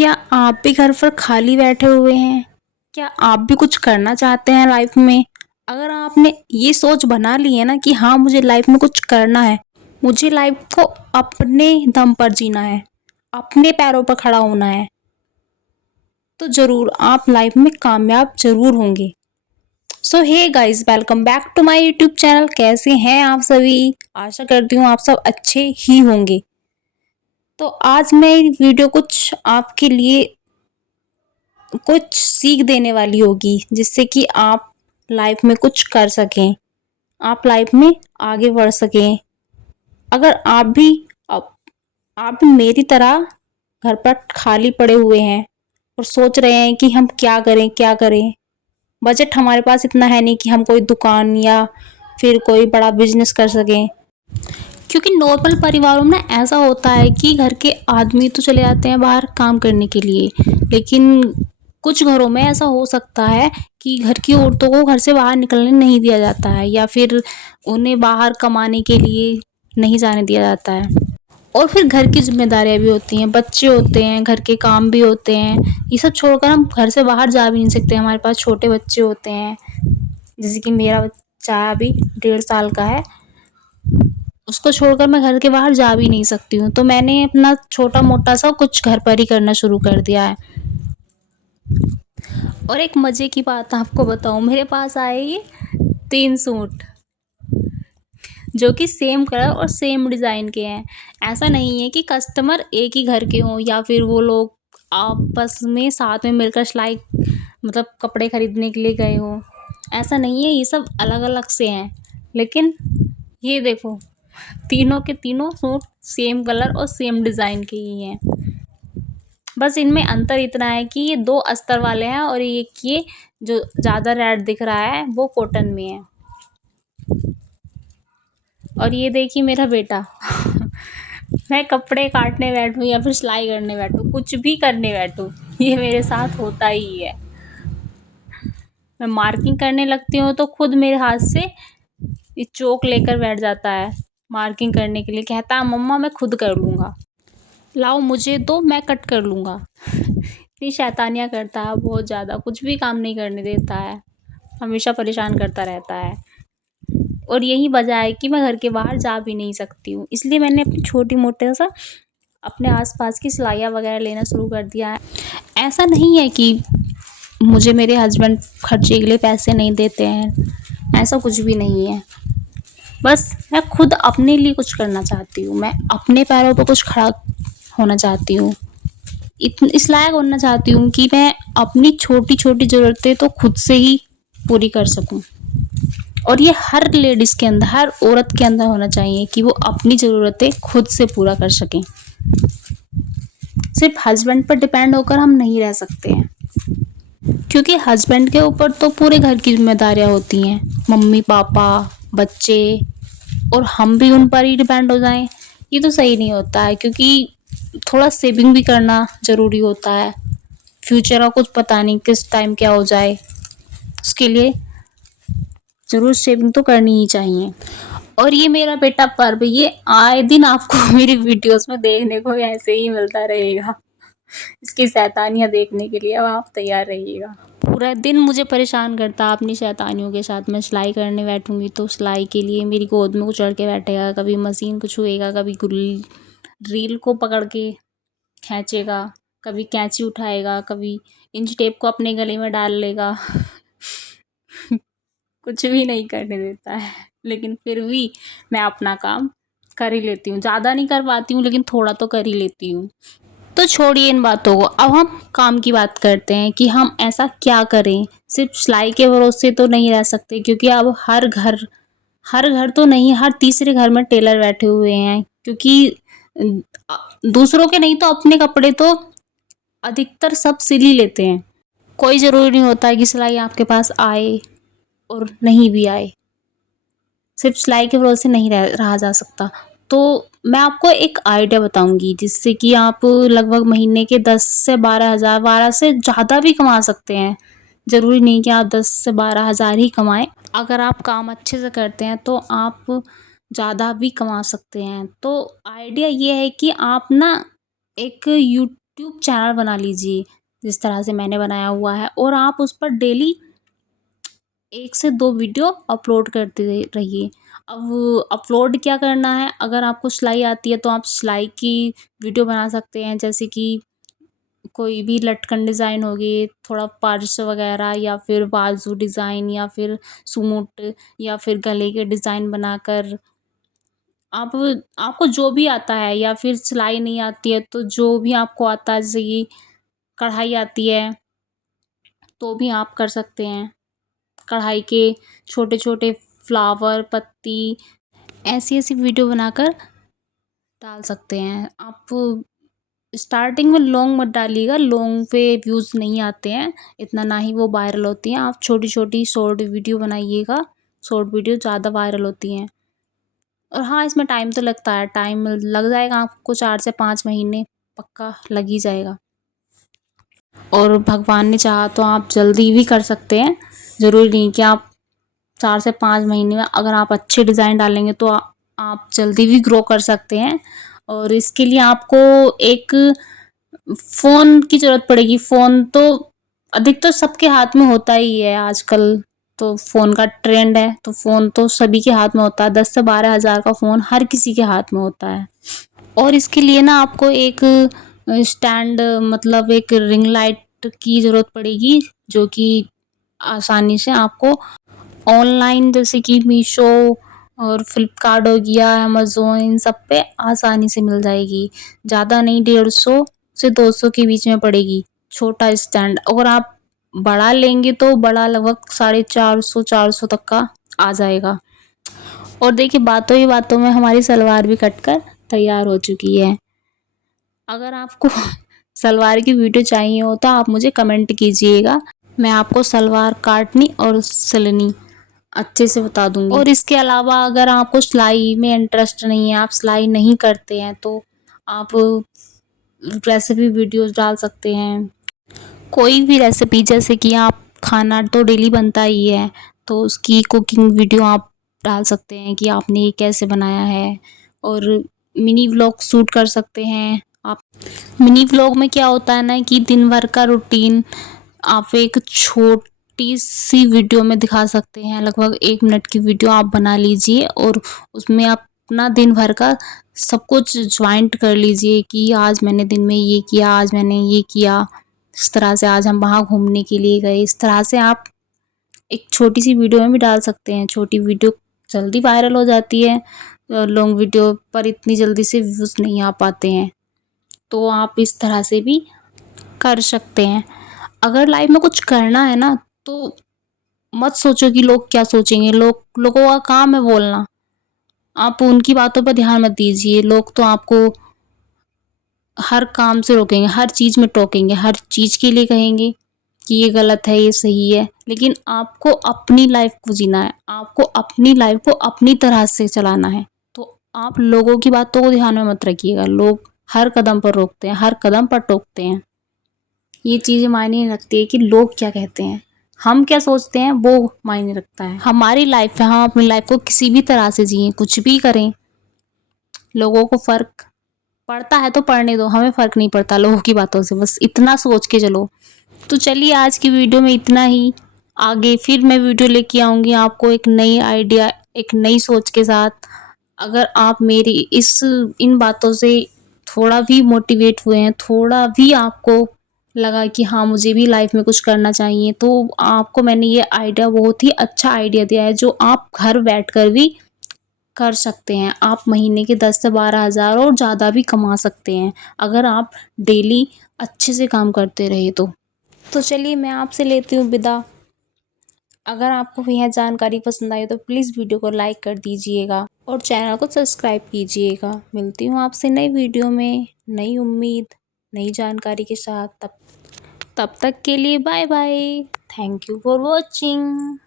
क्या आप भी घर पर खाली बैठे हुए हैं? क्या आप भी कुछ करना चाहते हैं लाइफ में? अगर आपने ये सोच बना ली है ना कि हाँ मुझे लाइफ में कुछ करना है, मुझे लाइफ को अपने दम पर जीना है, अपने पैरों पर खड़ा होना है, तो ज़रूर आप लाइफ में कामयाब ज़रूर होंगे। So hey guys, welcome back to my YouTube channel. कैसे हैं आप सभी? आशा करती हूँ आप सब अच्छे ही होंगे। तो आज मैं वीडियो कुछ आपके लिए कुछ सीख देने वाली होगी, जिससे कि आप लाइफ में कुछ कर सकें, आप लाइफ में आगे बढ़ सकें। अगर आप आप भी मेरी तरह घर पर खाली पड़े हुए हैं और सोच रहे हैं कि हम क्या करें, बजट हमारे पास इतना है नहीं कि हम कोई दुकान या फिर कोई बड़ा बिजनेस कर सकें। क्योंकि नॉर्मल परिवारों में ऐसा होता है कि घर के आदमी तो चले जाते हैं बाहर काम करने के लिए, लेकिन कुछ घरों में ऐसा हो सकता है कि घर की औरतों को घर से बाहर निकलने नहीं दिया जाता है, या फिर उन्हें बाहर कमाने के लिए नहीं जाने दिया जाता है। और फिर घर की जिम्मेदारियां भी होती हैं, बच्चे होते हैं, घर के काम भी होते हैं। ये सब छोड़कर हम घर से बाहर जा भी नहीं सकते। हमारे पास छोटे बच्चे होते हैं, जैसे कि मेरा बच्चा अभी 1.5 साल का है। उसको छोड़कर मैं घर के बाहर जा भी नहीं सकती हूँ, तो मैंने अपना छोटा मोटा सा कुछ घर पर ही करना शुरू कर दिया है। और एक मज़े की बात आपको बताऊँ, मेरे पास आए ये 3 सूट, जो कि सेम कलर और सेम डिज़ाइन के हैं। ऐसा नहीं है कि कस्टमर एक ही घर के हों या फिर वो लोग आपस में साथ में मिलकर सिलाई मतलब कपड़े खरीदने के लिए गए हों। ऐसा नहीं है, ये सब अलग अलग से हैं। लेकिन ये देखो, तीनों के तीनों सूट सेम कलर और सेम डिज़ाइन के ही हैं। बस इनमें अंतर इतना है कि ये 2 अस्तर वाले हैं और एक ये जो ज़्यादा रेड दिख रहा है वो कॉटन में है। और ये देखिए मेरा बेटा मैं कपड़े काटने बैठूं या फिर सिलाई करने बैठूं, कुछ भी करने बैठूं, ये मेरे साथ होता ही है। मैं मार्किंग करने लगती हूँ तो खुद मेरे हाथ से ये चौक लेकर बैठ जाता है मार्किंग करने के लिए। कहता है मम्मा मैं खुद कर लूँगा, लाओ मुझे दो, मैं कट कर लूँगा। इतनी शैतानियाँ करता है बहुत ज़्यादा, कुछ भी काम नहीं करने देता है, हमेशा परेशान करता रहता है। और यही वजह है कि मैं घर के बाहर जा भी नहीं सकती हूँ। इसलिए मैंने अपनी छोटी मोटे सा अपने आसपास की सिलाइयाँ वगैरह लेना शुरू कर दिया है। ऐसा नहीं है कि मुझे मेरे हस्बैंड खर्चे के लिए पैसे नहीं देते हैं, ऐसा कुछ भी नहीं है। बस मैं खुद अपने लिए कुछ करना चाहती हूँ, मैं अपने पैरों पर कुछ खड़ा होना चाहती हूँ। इस लायक होना चाहती हूँ कि मैं अपनी छोटी छोटी ज़रूरतें तो खुद से ही पूरी कर सकूँ। और ये हर लेडीज़ के अंदर, हर औरत के अंदर होना चाहिए कि वो अपनी ज़रूरतें खुद से पूरा कर सकें। सिर्फ हस्बैंड पर डिपेंड होकर हम नहीं रह सकते हैं, क्योंकि हस्बैंड के ऊपर तो पूरे घर की जिम्मेदारियां होती हैं, मम्मी पापा बच्चे, और हम भी उन पर ही डिपेंड हो जाएं, ये तो सही नहीं होता है। क्योंकि थोड़ा सेविंग भी करना ज़रूरी होता है। फ्यूचर का कुछ पता नहीं किस टाइम क्या हो जाए, उसके लिए ज़रूर सेविंग तो करनी ही चाहिए। और ये मेरा बेटा पर्व, ये आए दिन आपको मेरी वीडियोस में देखने को ऐसे ही मिलता रहेगा। इसकी शैतानियाँ देखने के लिए अब आप तैयार रहिएगा। पूरा दिन मुझे परेशान करता है अपनी शैतानियों के साथ। मैं सिलाई करने बैठूंगी तो सिलाई के लिए मेरी गोद में उछल के बैठेगा, कभी मशीन को छुएगा, कभी रील को पकड़ के खींचेगा, कभी कैंची उठाएगा, कभी इंच टेप को अपने गले में डाल लेगा। कुछ भी नहीं करने देता है, लेकिन फिर भी मैं अपना काम कर ही लेती हूँ। ज़्यादा नहीं कर पाती हूँ, लेकिन थोड़ा तो कर ही लेती हूँ। तो छोड़िए इन बातों को, अब हम काम की बात करते हैं कि हम ऐसा क्या करें। सिर्फ सिलाई के भरोसे तो नहीं रह सकते, क्योंकि अब हर घर तो नहीं, हर तीसरे घर में टेलर बैठे हुए हैं। क्योंकि दूसरों के नहीं तो अपने कपड़े तो अधिकतर सब सिल ही लेते हैं। कोई ज़रूरी नहीं होता है कि सिलाई आपके पास आए और नहीं भी आए, सिर्फ सिलाई के भरोसे नहीं रहा जा सकता। तो मैं आपको एक आइडिया बताऊंगी, जिससे कि आप लगभग महीने के 10 से 12 हज़ार, 12 से ज़्यादा भी कमा सकते हैं। ज़रूरी नहीं कि आप 10 से 12 हज़ार ही कमाएं। अगर आप काम अच्छे से करते हैं तो आप ज़्यादा भी कमा सकते हैं। तो आइडिया ये है कि आप ना एक यूट्यूब चैनल बना लीजिए जिस तरह से मैंने बनाया हुआ है, और आप उस पर डेली 1 से 2 वीडियो अपलोड करते रहिए। अब अपलोड क्या करना है, अगर आपको सिलाई आती है तो आप सिलाई की वीडियो बना सकते हैं, जैसे कि कोई भी लटकन डिज़ाइन हो गई, थोड़ा पर्स वगैरह, या फिर बाजू डिज़ाइन, या फिर सूट, या फिर गले के डिज़ाइन बनाकर आप आपको जो भी आता है, या फिर सिलाई नहीं आती है तो जो भी आपको आता है, जैसे कि कढ़ाई आती है तो भी आप कर सकते हैं। कढ़ाई के छोटे-छोटे फ्लावर, पत्ती, ऐसी-ऐसी वीडियो बनाकर डाल सकते हैं। आप स्टार्टिंग में लॉन्ग मत डालिएगा, लॉन्ग पे व्यूज़ नहीं आते हैं इतना, ना ही वो वायरल होती हैं। आप छोटी-छोटी शॉर्ट वीडियो बनाइएगा, शॉर्ट वीडियो ज़्यादा वायरल होती हैं। और हाँ, इसमें टाइम तो लगता है, टाइम लग जाएगा आपको 4 से 5 महीने, पक्का लग ही जाएगा। और भगवान ने चाहा तो आप जल्दी भी कर सकते हैं, ज़रूरी नहीं कि आप 4 से 5 महीने में, अगर आप अच्छे डिज़ाइन डालेंगे तो आप जल्दी भी ग्रो कर सकते हैं। और इसके लिए आपको एक फ़ोन की ज़रूरत पड़ेगी। फ़ोन तो अधिकतर सबके हाथ में होता ही है आजकल, तो फ़ोन का ट्रेंड है, तो फ़ोन तो सभी के हाथ में होता है। 10 से 12 हज़ार का फ़ोन हर किसी के हाथ में होता है। और इसके लिए ना आपको एक स्टैंड, मतलब एक रिंग लाइट की ज़रूरत पड़ेगी, जो कि आसानी से आपको ऑनलाइन, जैसे कि मीशो और फ्लिपकार्ट हो गया, अमेज़न, इन सब पे आसानी से मिल जाएगी। ज़्यादा नहीं, 150 से 200 के बीच में पड़ेगी छोटा स्टैंड। अगर आप बड़ा लेंगे तो बड़ा लगभग 450 400 तक का आ जाएगा। और देखिए, बातों ही बातों में हमारी सलवार भी कट कर तैयार हो चुकी है। अगर आपको सलवार की वीडियो चाहिए हो तो आप मुझे कमेंट कीजिएगा, मैं आपको सलवार काटनी और सिलनी अच्छे से बता दूंगी। और इसके अलावा अगर आपको सिलाई में इंटरेस्ट नहीं है, आप सिलाई नहीं करते हैं, तो आप रेसिपी वीडियोस डाल सकते हैं। कोई भी रेसिपी, जैसे कि आप खाना तो डेली बनता ही है, तो उसकी कुकिंग वीडियो आप डाल सकते हैं कि आपने ये कैसे बनाया है। और मिनी व्लॉग शूट कर सकते हैं आप। मिनी व्लॉग में क्या होता है ना, कि दिन भर का रूटीन आप एक छोटी सी वीडियो में दिखा सकते हैं। लगभग 1 मिनट की वीडियो आप बना लीजिए, और उसमें आप अपना दिन भर का सब कुछ ज्वाइंट कर लीजिए कि आज मैंने दिन में ये किया, आज मैंने ये किया, इस तरह से आज हम वहाँ घूमने के लिए गए। इस तरह से आप एक छोटी सी वीडियो में भी डाल सकते हैं। छोटी वीडियो जल्दी वायरल हो जाती है, लॉन्ग वीडियो पर इतनी जल्दी से व्यूज़ नहीं आ पाते हैं। तो आप इस तरह से भी कर सकते हैं। अगर लाइफ में कुछ करना है ना, तो मत सोचो कि लोग क्या सोचेंगे। लोगों का काम है बोलना, आप उनकी बातों पर ध्यान मत दीजिए। लोग तो आपको हर काम से रोकेंगे, हर चीज़ में टोकेंगे, हर चीज़ के लिए कहेंगे कि ये गलत है, ये सही है। लेकिन आपको अपनी लाइफ को जीना है, आपको अपनी लाइफ को अपनी तरह से चलाना है। तो आप लोगों की बातों को ध्यान में मत रखिएगा। लोग हर कदम पर रोकते हैं, हर कदम पर टोकते हैं। ये चीज़ें मायने नहीं रखती है कि लोग क्या कहते हैं, हम क्या सोचते हैं वो मायने रखता है। हमारी लाइफ है, हम अपनी लाइफ को किसी भी तरह से जिएं, कुछ भी करें। लोगों को फ़र्क पड़ता है तो पड़ने दो, हमें फ़र्क नहीं पड़ता लोगों की बातों से, बस इतना सोच के चलो। तो चलिए, आज की वीडियो में इतना ही। आगे फिर मैं वीडियो लेके आऊँगी आपको एक नई आइडिया, एक नई सोच के साथ। अगर आप मेरी इन बातों से थोड़ा भी मोटिवेट हुए हैं, थोड़ा भी आपको लगा कि हाँ, मुझे भी लाइफ में कुछ करना चाहिए, तो आपको मैंने ये आइडिया, बहुत ही अच्छा आइडिया दिया है, जो आप घर बैठकर भी कर सकते हैं। आप महीने के 10 से 12 हज़ार और ज़्यादा भी कमा सकते हैं, अगर आप डेली अच्छे से काम करते रहे तो। चलिए, मैं आपसे लेती हूँ विदा। अगर आपको यह जानकारी पसंद आई तो प्लीज़ वीडियो को लाइक कर दीजिएगा और चैनल को सब्सक्राइब कीजिएगा। मिलती हूँ आपसे नई वीडियो में, नई उम्मीद, नई जानकारी के साथ। तब तक के लिए bye bye. Thank you for watching.